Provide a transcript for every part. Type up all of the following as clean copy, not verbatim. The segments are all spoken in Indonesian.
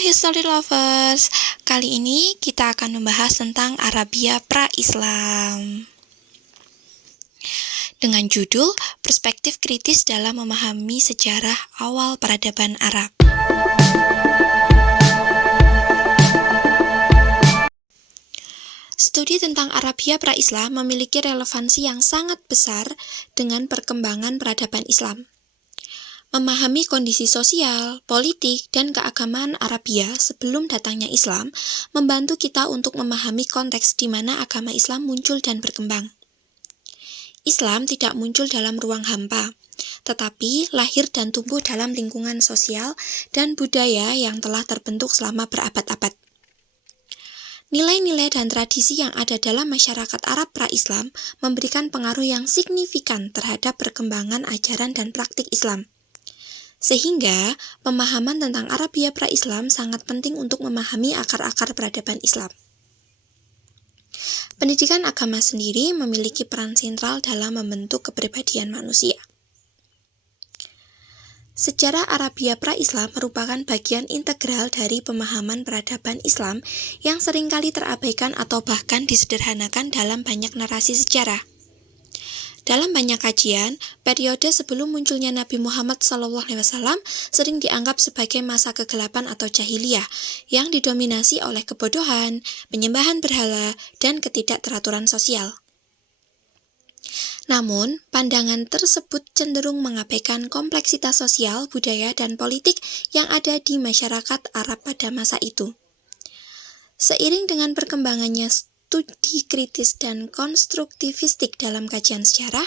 History Lovers, kali ini kita akan membahas tentang Arabia pra-Islam dengan judul Perspektif Kritis dalam Memahami Sejarah Awal Peradaban Arab. Studi tentang Arabia pra-Islam memiliki relevansi yang sangat besar dengan perkembangan peradaban Islam. Memahami kondisi sosial, politik, dan keagamaan Arabia sebelum datangnya Islam membantu kita untuk memahami konteks di mana agama Islam muncul dan berkembang. Islam tidak muncul dalam ruang hampa, tetapi lahir dan tumbuh dalam lingkungan sosial dan budaya yang telah terbentuk selama berabad-abad. Nilai-nilai dan tradisi yang ada dalam masyarakat Arab pra-Islam memberikan pengaruh yang signifikan terhadap perkembangan ajaran dan praktik Islam. Sehingga, pemahaman tentang Arabia pra-Islam sangat penting untuk memahami akar-akar peradaban Islam. Pendidikan agama sendiri memiliki peran sentral dalam membentuk kepribadian manusia. Sejarah Arabia pra-Islam merupakan bagian integral dari pemahaman peradaban Islam yang seringkali terabaikan atau bahkan disederhanakan dalam banyak narasi sejarah. Dalam banyak kajian, periode sebelum munculnya Nabi Muhammad SAW sering dianggap sebagai masa kegelapan atau jahiliyah yang didominasi oleh kebodohan, penyembahan berhala, dan ketidakteraturan sosial. Namun, pandangan tersebut cenderung mengabaikan kompleksitas sosial, budaya, dan politik yang ada di masyarakat Arab pada masa itu. Seiring dengan perkembangannya studi kritis dan konstruktivistik dalam kajian sejarah,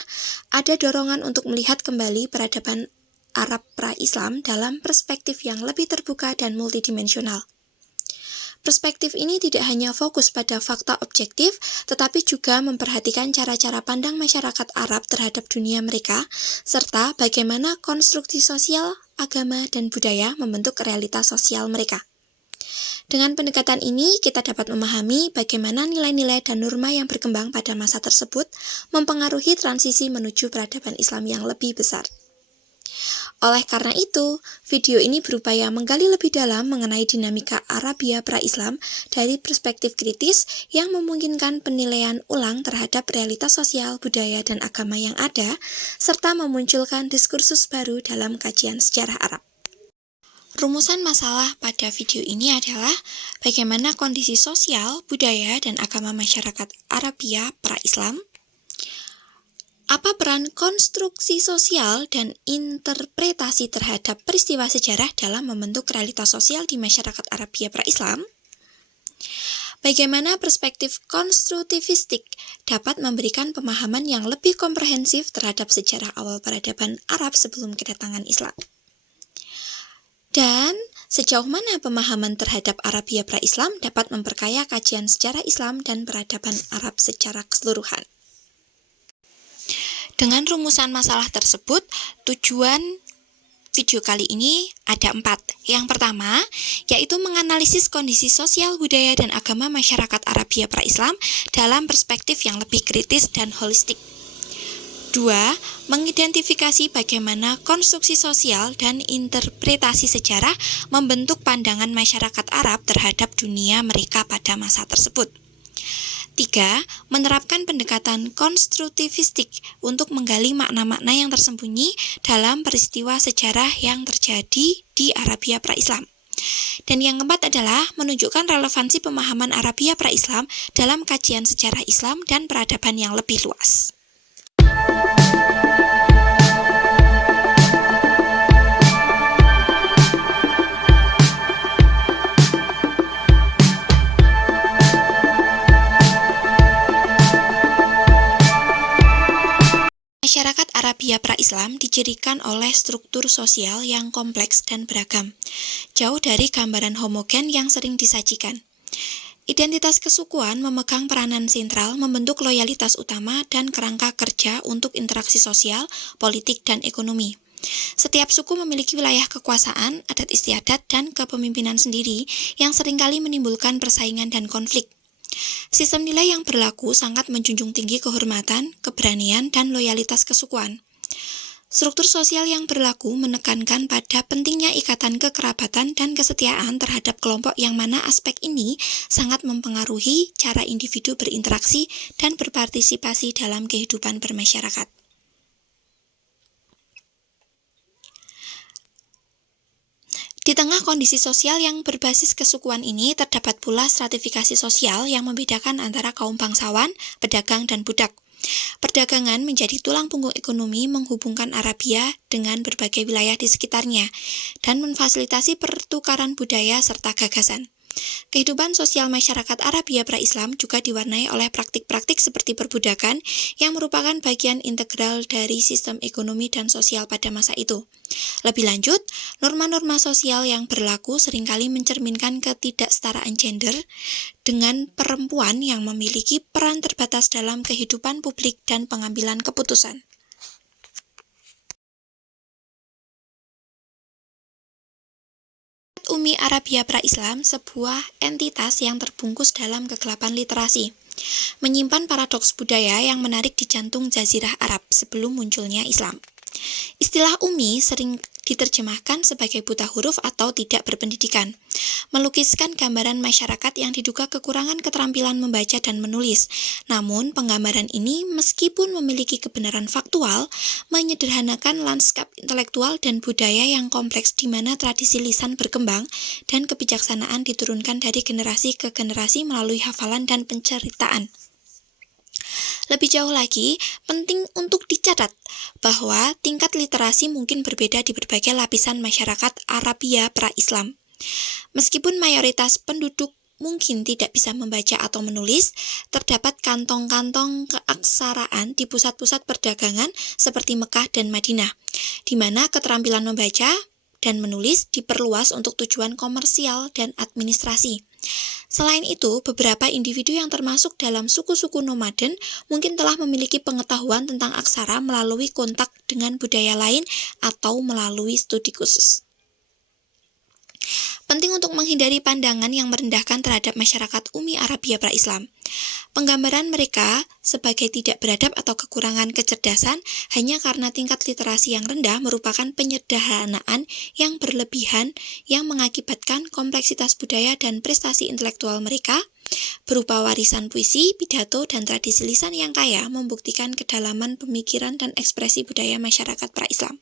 ada dorongan untuk melihat kembali peradaban Arab pra-Islam dalam perspektif yang lebih terbuka dan multidimensional. Perspektif ini tidak hanya fokus pada fakta objektif, tetapi juga memperhatikan cara-cara pandang masyarakat Arab terhadap dunia mereka, serta bagaimana konstruksi sosial, agama, dan budaya membentuk realitas sosial mereka. Dengan pendekatan ini, kita dapat memahami bagaimana nilai-nilai dan norma yang berkembang pada masa tersebut mempengaruhi transisi menuju peradaban Islam yang lebih besar. Oleh karena itu, video ini berupaya menggali lebih dalam mengenai dinamika Arabia pra-Islam dari perspektif kritis yang memungkinkan penilaian ulang terhadap realitas sosial, budaya, dan agama yang ada, serta memunculkan diskursus baru dalam kajian sejarah Arab. Rumusan masalah pada video ini adalah bagaimana kondisi sosial, budaya, dan agama masyarakat Arabia pra-Islam, apa peran konstruksi sosial dan interpretasi terhadap peristiwa sejarah dalam membentuk realitas sosial di masyarakat Arabia pra-Islam, bagaimana perspektif konstruktivistik dapat memberikan pemahaman yang lebih komprehensif terhadap sejarah awal peradaban Arab sebelum kedatangan Islam. Dan sejauh mana pemahaman terhadap Arabia pra-Islam dapat memperkaya kajian sejarah Islam dan peradaban Arab secara keseluruhan. Dengan rumusan masalah tersebut, tujuan video kali ini ada 4. Yang pertama, yaitu menganalisis kondisi sosial, budaya, dan agama masyarakat Arabia pra-Islam dalam perspektif yang lebih kritis dan holistik. 2. Mengidentifikasi bagaimana konstruksi sosial dan interpretasi sejarah membentuk pandangan masyarakat Arab terhadap dunia mereka pada masa tersebut. 3. Menerapkan pendekatan konstruktivistik untuk menggali makna-makna yang tersembunyi dalam peristiwa sejarah yang terjadi di Arabia pra-Islam. Dan yang keempat adalah menunjukkan relevansi pemahaman Arabia pra-Islam dalam kajian sejarah Islam dan peradaban yang lebih luas. Masyarakat Arabia pra-Islam dicirikan oleh struktur sosial yang kompleks dan beragam, jauh dari gambaran homogen yang sering disajikan. Identitas kesukuan memegang peranan sentral membentuk loyalitas utama dan kerangka kerja untuk interaksi sosial, politik, dan ekonomi. Setiap suku memiliki wilayah kekuasaan, adat istiadat, dan kepemimpinan sendiri yang seringkali menimbulkan persaingan dan konflik. Sistem nilai yang berlaku sangat menjunjung tinggi kehormatan, keberanian, dan loyalitas kesukuan. Struktur sosial yang berlaku menekankan pada pentingnya ikatan kekerabatan dan kesetiaan terhadap kelompok yang mana aspek ini sangat mempengaruhi cara individu berinteraksi dan berpartisipasi dalam kehidupan bermasyarakat. Di tengah kondisi sosial yang berbasis kesukuan ini, terdapat pula stratifikasi sosial yang membedakan antara kaum bangsawan, pedagang, dan budak. Perdagangan menjadi tulang punggung ekonomi menghubungkan Arabia dengan berbagai wilayah di sekitarnya dan memfasilitasi pertukaran budaya serta gagasan. Kehidupan sosial masyarakat Arabia pra-Islam juga diwarnai oleh praktik-praktik seperti perbudakan yang merupakan bagian integral dari sistem ekonomi dan sosial pada masa itu. Lebih lanjut, norma-norma sosial yang berlaku seringkali mencerminkan ketidaksetaraan gender dengan perempuan yang memiliki peran terbatas dalam kehidupan publik dan pengambilan keputusan. Umi Arabia pra-Islam sebuah entitas yang terbungkus dalam kegelapan literasi, menyimpan paradoks budaya yang menarik di jantung Jazirah Arab sebelum munculnya Islam. Istilah Umi sering diterjemahkan sebagai buta huruf atau tidak berpendidikan, melukiskan gambaran masyarakat yang diduga kekurangan keterampilan membaca dan menulis. Namun, penggambaran ini meskipun memiliki kebenaran faktual, menyederhanakan lanskap intelektual dan budaya yang kompleks di mana tradisi lisan berkembang dan kebijaksanaan diturunkan dari generasi ke generasi melalui hafalan dan penceritaan. Lebih jauh lagi, penting untuk dicatat bahwa tingkat literasi mungkin berbeda di berbagai lapisan masyarakat Arabia pra-Islam. Meskipun mayoritas penduduk mungkin tidak bisa membaca atau menulis, terdapat kantong-kantong keaksaraan di pusat-pusat perdagangan seperti Mekah dan Madinah, di mana keterampilan membaca dan menulis diperluas untuk tujuan komersial dan administrasi. Selain itu, beberapa individu yang termasuk dalam suku-suku nomaden mungkin telah memiliki pengetahuan tentang aksara melalui kontak dengan budaya lain atau melalui studi khusus. Penting untuk menghindari pandangan yang merendahkan terhadap masyarakat Umi Arabia pra-Islam. Penggambaran mereka sebagai tidak beradab atau kekurangan kecerdasan hanya karena tingkat literasi yang rendah merupakan penyederhanaan yang berlebihan yang mengakibatkan kompleksitas budaya dan prestasi intelektual mereka berupa warisan puisi, pidato, dan tradisi lisan yang kaya membuktikan kedalaman pemikiran dan ekspresi budaya masyarakat pra-Islam.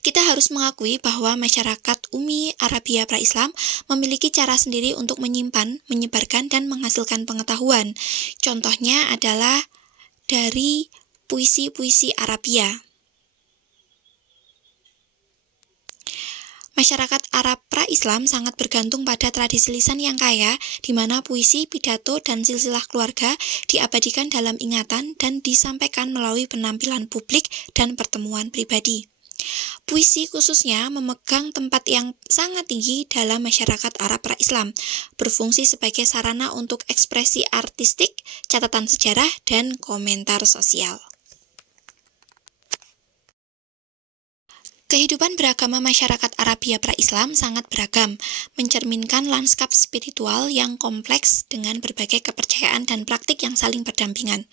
Kita harus mengakui bahwa masyarakat Umi Arabia pra-Islam memiliki cara sendiri untuk menyimpan, menyebarkan, dan menghasilkan pengetahuan. Contohnya adalah dari puisi-puisi Arabia. Masyarakat Arab pra-Islam sangat bergantung pada tradisi lisan yang kaya, di mana puisi, pidato, dan silsilah keluarga diabadikan dalam ingatan dan disampaikan melalui penampilan publik dan pertemuan pribadi. Puisi khususnya memegang tempat yang sangat tinggi dalam masyarakat Arab pra-Islam, berfungsi sebagai sarana untuk ekspresi artistik, catatan sejarah, dan komentar sosial. Kehidupan beragama masyarakat Arabia pra-Islam sangat beragam, mencerminkan lanskap spiritual yang kompleks dengan berbagai kepercayaan dan praktik yang saling berdampingan.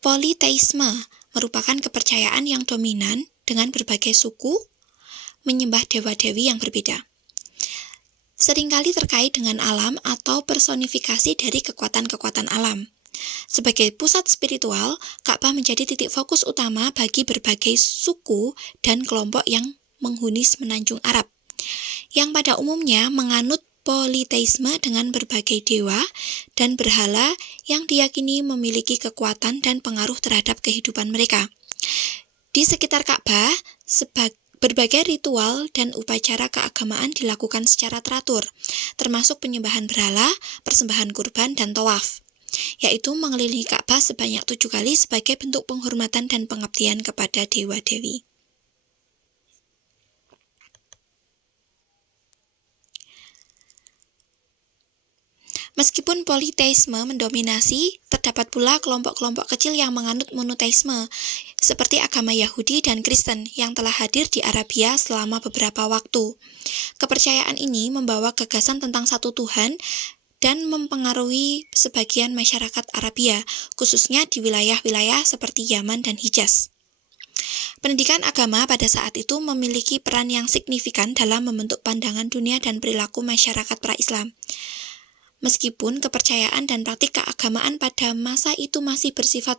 Politeisme merupakan kepercayaan yang dominan dengan berbagai suku menyembah dewa-dewi yang berbeda. Seringkali terkait dengan alam atau personifikasi dari kekuatan-kekuatan alam. Sebagai pusat spiritual, Ka'bah menjadi titik fokus utama bagi berbagai suku dan kelompok yang menghuni semenanjung Arab, yang pada umumnya menganut politeisme dengan berbagai dewa dan berhala yang diyakini memiliki kekuatan dan pengaruh terhadap kehidupan mereka. Di sekitar Ka'bah, berbagai ritual dan upacara keagamaan dilakukan secara teratur, termasuk penyembahan berhala, persembahan kurban, dan tawaf, yaitu mengelilingi Ka'bah sebanyak 7 kali sebagai bentuk penghormatan dan pengabdian kepada dewa-dewi. Meskipun politeisme mendominasi, terdapat pula kelompok-kelompok kecil yang menganut monoteisme, seperti agama Yahudi dan Kristen yang telah hadir di Arabia selama beberapa waktu. Kepercayaan ini membawa gagasan tentang satu Tuhan dan mempengaruhi sebagian masyarakat Arabia, khususnya di wilayah-wilayah seperti Yaman dan Hijaz. Pendidikan agama pada saat itu memiliki peran yang signifikan dalam membentuk pandangan dunia dan perilaku masyarakat pra-Islam. Meskipun kepercayaan dan praktik keagamaan pada masa itu masih bersifat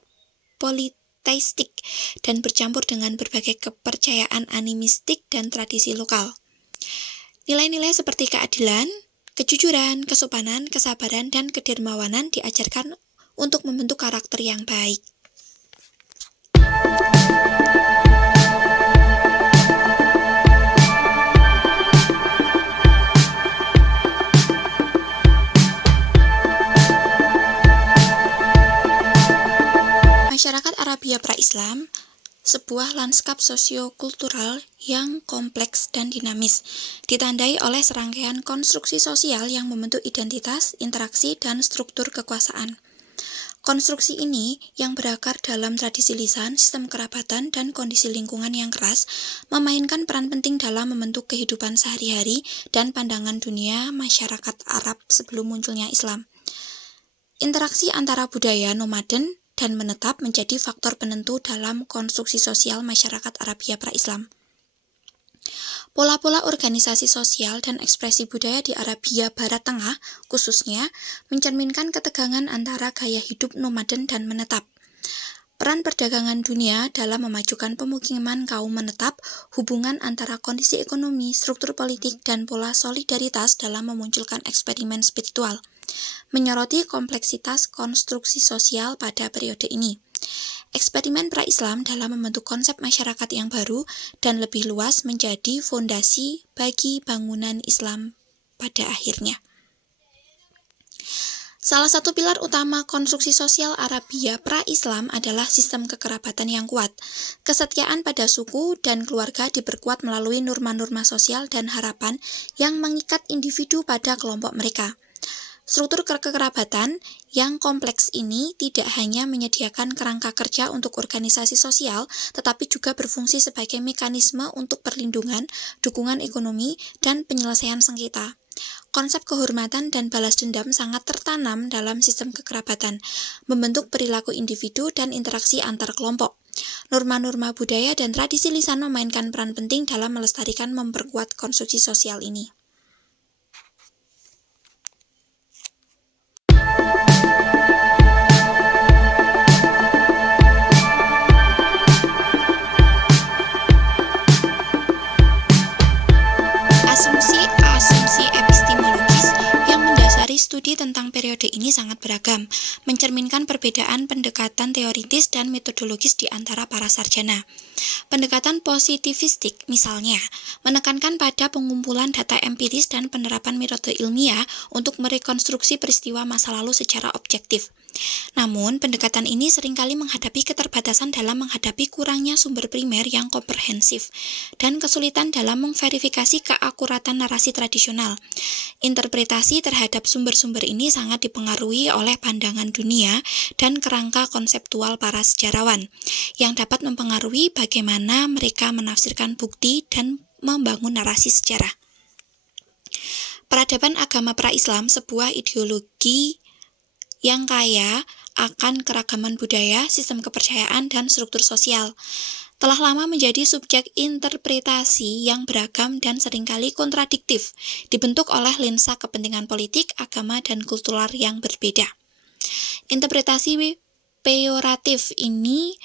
politeistik dan bercampur dengan berbagai kepercayaan animistik dan tradisi lokal. Nilai-nilai seperti keadilan, kejujuran, kesopanan, kesabaran, dan kedermawanan diajarkan untuk membentuk karakter yang baik. Masyarakat Arabia pra-Islam, sebuah lanskap sosio-kultural yang kompleks dan dinamis, ditandai oleh serangkaian konstruksi sosial yang membentuk identitas, interaksi, dan struktur kekuasaan. Konstruksi ini, yang berakar dalam tradisi lisan, sistem kerabatan, dan kondisi lingkungan yang keras, memainkan peran penting dalam membentuk kehidupan sehari-hari dan pandangan dunia masyarakat Arab sebelum munculnya Islam. Interaksi antara budaya nomaden dan menetap menjadi faktor penentu dalam konstruksi sosial masyarakat Arabia pra-Islam. Pola-pola organisasi sosial dan ekspresi budaya di Arabia Barat Tengah, khususnya, mencerminkan ketegangan antara gaya hidup nomaden dan menetap. Peran perdagangan dunia dalam memajukan pemukiman kaum menetap, hubungan antara kondisi ekonomi, struktur politik, dan pola solidaritas dalam memunculkan eksperimen spiritual, menyoroti kompleksitas konstruksi sosial pada periode ini. Eksperimen pra-Islam dalam membentuk konsep masyarakat yang baru dan lebih luas menjadi fondasi bagi bangunan Islam pada akhirnya. Salah satu pilar utama konstruksi sosial Arabia pra-Islam adalah sistem kekerabatan yang kuat. Kesetiaan pada suku dan keluarga diperkuat melalui norma-norma sosial dan harapan yang mengikat individu pada kelompok mereka. Struktur kekerabatan yang kompleks ini tidak hanya menyediakan kerangka kerja untuk organisasi sosial, tetapi juga berfungsi sebagai mekanisme untuk perlindungan, dukungan ekonomi, dan penyelesaian sengketa. Konsep kehormatan dan balas dendam sangat tertanam dalam sistem kekerabatan, membentuk perilaku individu dan interaksi antar kelompok. Norma-norma budaya dan tradisi lisan memainkan peran penting dalam melestarikan memperkuat konstruksi sosial ini. Asumsi epistemologis yang mendasari studi tentang periode ini sangat beragam, mencerminkan perbedaan pendekatan teoritis dan metodologis di antara para sarjana. Pendekatan positivistik, misalnya, menekankan pada pengumpulan data empiris dan penerapan metode ilmiah untuk merekonstruksi peristiwa masa lalu secara objektif. Namun, pendekatan ini seringkali menghadapi keterbatasan dalam menghadapi kurangnya sumber primer yang komprehensif dan kesulitan dalam memverifikasi keakuratan narasi tradisional. Interpretasi terhadap sumber-sumber ini sangat dipengaruhi oleh pandangan dunia dan kerangka konseptual para sejarawan, yang dapat mempengaruhi bagaimana mereka menafsirkan bukti dan membangun narasi sejarah. Peradaban agama pra-Islam, sebuah ideologi yang kaya akan keragaman budaya, sistem kepercayaan, dan struktur sosial, telah lama menjadi subjek interpretasi yang beragam dan seringkali kontradiktif, dibentuk oleh lensa kepentingan politik, agama, dan kultural yang berbeda. Interpretasi peyoratif ini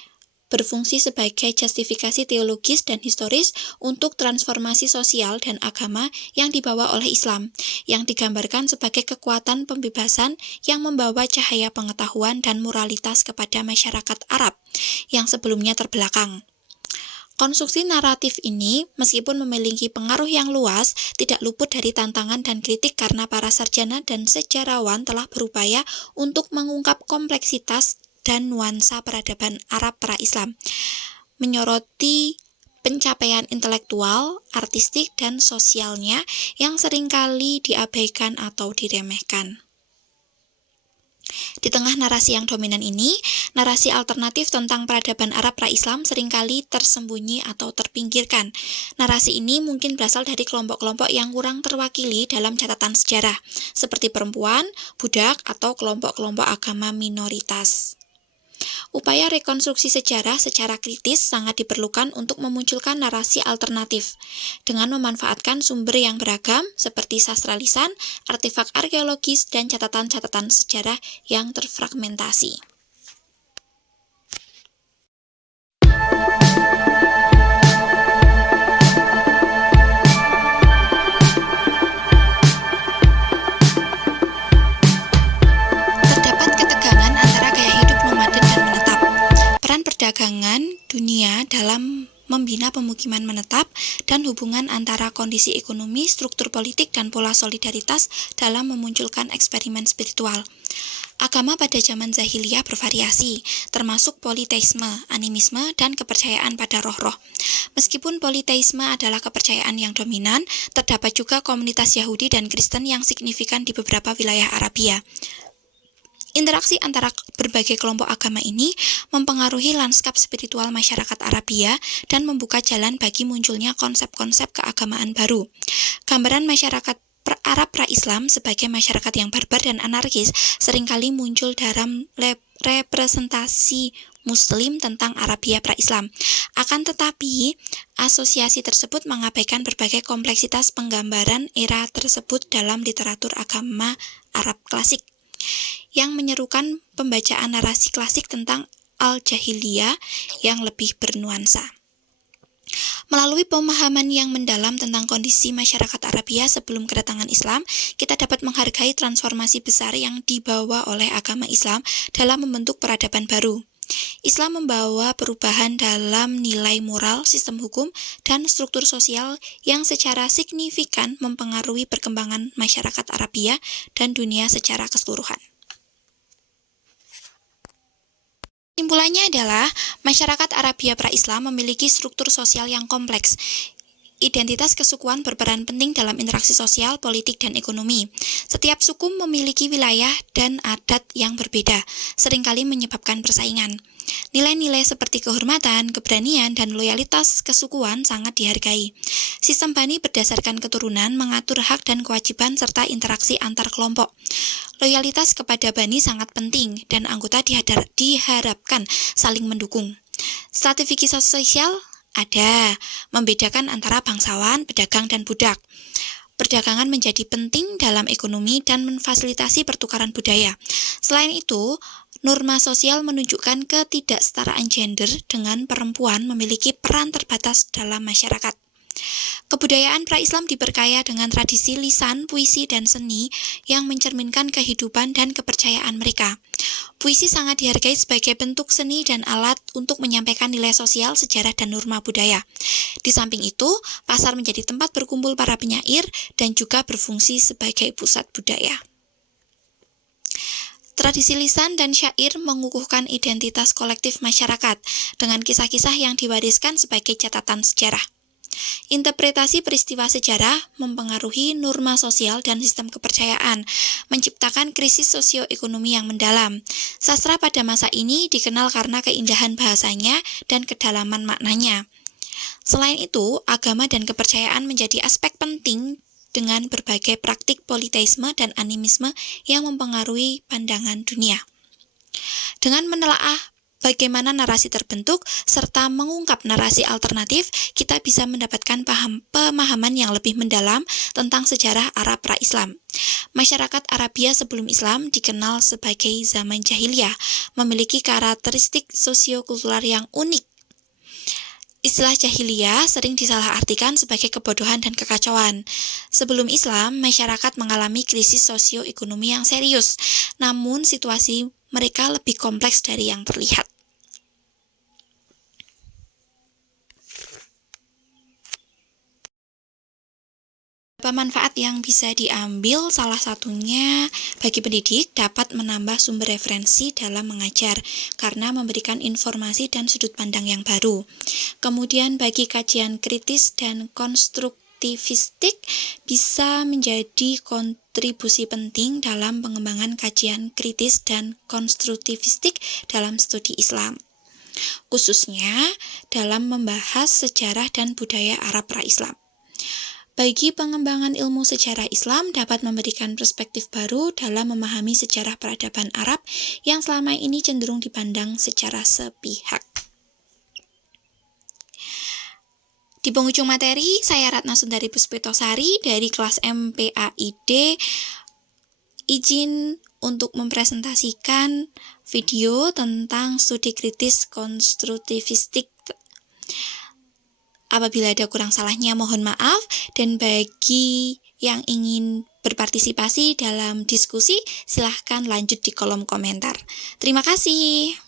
berfungsi sebagai justifikasi teologis dan historis untuk transformasi sosial dan agama yang dibawa oleh Islam, yang digambarkan sebagai kekuatan pembebasan yang membawa cahaya pengetahuan dan moralitas kepada masyarakat Arab yang sebelumnya terbelakang. Konstruksi naratif ini, meskipun memiliki pengaruh yang luas, tidak luput dari tantangan dan kritik karena para sarjana dan sejarawan telah berupaya untuk mengungkap kompleksitas dan nuansa peradaban Arab pra-Islam, menyoroti pencapaian intelektual, artistik, dan sosialnya yang seringkali diabaikan atau diremehkan. Di tengah narasi yang dominan ini, narasi alternatif tentang peradaban Arab pra-Islam seringkali tersembunyi atau terpinggirkan. Narasi ini mungkin berasal dari kelompok-kelompok yang kurang terwakili dalam catatan sejarah, seperti perempuan, budak, atau kelompok-kelompok agama minoritas. Upaya rekonstruksi sejarah secara kritis sangat diperlukan untuk memunculkan narasi alternatif, dengan memanfaatkan sumber yang beragam seperti sastra lisan, artefak arkeologis, dan catatan-catatan sejarah yang terfragmentasi. Perdagangan dunia dalam membina pemukiman menetap dan hubungan antara kondisi ekonomi, struktur politik, dan pola solidaritas dalam memunculkan eksperimen spiritual. Agama pada zaman Jahiliyah bervariasi, termasuk politeisme, animisme, dan kepercayaan pada roh-roh. Meskipun politeisme adalah kepercayaan yang dominan, terdapat juga komunitas Yahudi dan Kristen yang signifikan di beberapa wilayah Arabia. Interaksi antara berbagai kelompok agama ini mempengaruhi lanskap spiritual masyarakat Arabia dan membuka jalan bagi munculnya konsep-konsep keagamaan baru. Gambaran masyarakat Arab pra-Islam sebagai masyarakat yang barbar dan anarkis seringkali muncul dalam representasi Muslim tentang Arabia pra-Islam. Akan tetapi, asosiasi tersebut mengabaikan berbagai kompleksitas penggambaran era tersebut dalam literatur agama Arab klasik, yang menyerukan pembacaan narasi klasik tentang al-jahiliyah yang lebih bernuansa. Melalui pemahaman yang mendalam tentang kondisi masyarakat Arabia sebelum kedatangan Islam, kita dapat menghargai transformasi besar yang dibawa oleh agama Islam dalam membentuk peradaban baru. Islam membawa perubahan dalam nilai moral, sistem hukum, dan struktur sosial yang secara signifikan mempengaruhi perkembangan masyarakat Arabia dan dunia secara keseluruhan. Kesimpulannya adalah, masyarakat Arabia pra-Islam memiliki struktur sosial yang kompleks. Identitas kesukuan berperan penting dalam interaksi sosial, politik, dan ekonomi. Setiap suku memiliki wilayah dan adat yang berbeda, seringkali menyebabkan persaingan. Nilai-nilai seperti kehormatan, keberanian, dan loyalitas kesukuan sangat dihargai. Sistem Bani berdasarkan keturunan mengatur hak dan kewajiban serta interaksi antar kelompok. Loyalitas kepada Bani sangat penting dan anggota diharapkan saling mendukung. Stratifikasi sosial ada, membedakan antara bangsawan, pedagang, dan budak. Perdagangan menjadi penting dalam ekonomi dan memfasilitasi pertukaran budaya. Selain itu, norma sosial menunjukkan ketidaksetaraan gender dengan perempuan memiliki peran terbatas dalam masyarakat. Kebudayaan pra-Islam diperkaya dengan tradisi lisan, puisi, dan seni yang mencerminkan kehidupan dan kepercayaan mereka. Puisi sangat dihargai sebagai bentuk seni dan alat untuk menyampaikan nilai sosial, sejarah, dan norma budaya. Di samping itu, pasar menjadi tempat berkumpul para penyair dan juga berfungsi sebagai pusat budaya. Tradisi lisan dan syair mengukuhkan identitas kolektif masyarakat dengan kisah-kisah yang diwariskan sebagai catatan sejarah. Interpretasi peristiwa sejarah mempengaruhi norma sosial dan sistem kepercayaan, menciptakan krisis sosioekonomi yang mendalam. Sastra pada masa ini dikenal karena keindahan bahasanya dan kedalaman maknanya. Selain itu, agama dan kepercayaan menjadi aspek penting dengan berbagai praktik politeisme dan animisme yang mempengaruhi pandangan dunia. Dengan menelaah bagaimana narasi terbentuk, serta mengungkap narasi alternatif, kita bisa mendapatkan pemahaman yang lebih mendalam tentang sejarah Arab pra-Islam. Masyarakat Arabia sebelum Islam dikenal sebagai zaman jahiliyah, memiliki karakteristik sosio-kultural yang unik. Istilah jahiliyah sering disalahartikan sebagai kebodohan dan kekacauan. Sebelum Islam, masyarakat mengalami krisis sosioekonomi yang serius, namun situasi mereka lebih kompleks dari yang terlihat. Manfaat yang bisa diambil, salah satunya bagi pendidik dapat menambah sumber referensi dalam mengajar karena memberikan informasi dan sudut pandang yang baru. Kemudian bagi kajian kritis dan konstruktivistik bisa menjadi kontribusi penting dalam pengembangan kajian kritis dan konstruktivistik dalam studi Islam, khususnya dalam membahas sejarah dan budaya Arab pra-Islam. bagi pengembangan ilmu sejarah Islam dapat memberikan perspektif baru dalam memahami sejarah peradaban Arab yang selama ini cenderung dipandang secara sepihak. Di penghujung materi, saya Ratna Sundari Puspitosari dari kelas MPAID izin untuk mempresentasikan video tentang studi kritis konstruktivistik. Apabila ada kurang salahnya mohon maaf, dan bagi yang ingin berpartisipasi dalam diskusi silahkan lanjut di kolom komentar. Terima kasih.